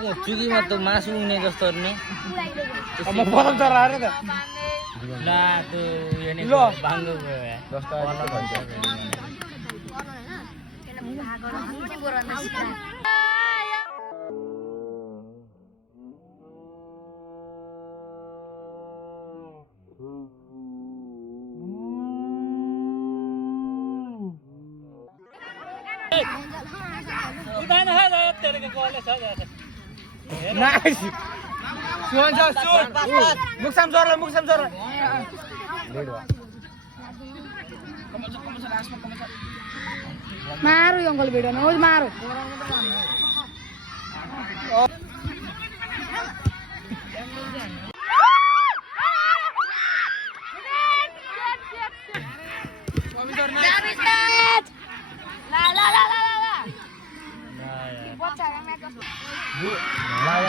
चुकीमा त मासु उड्ने जस्तो नै म बदल चरा आएर त ला त्यो यो नि बाङ्गो गयो जस्तो नाइस सुन मुक्सम जोर मारो अङ्कल भिडियो न मारो ला ला ला ला ला ला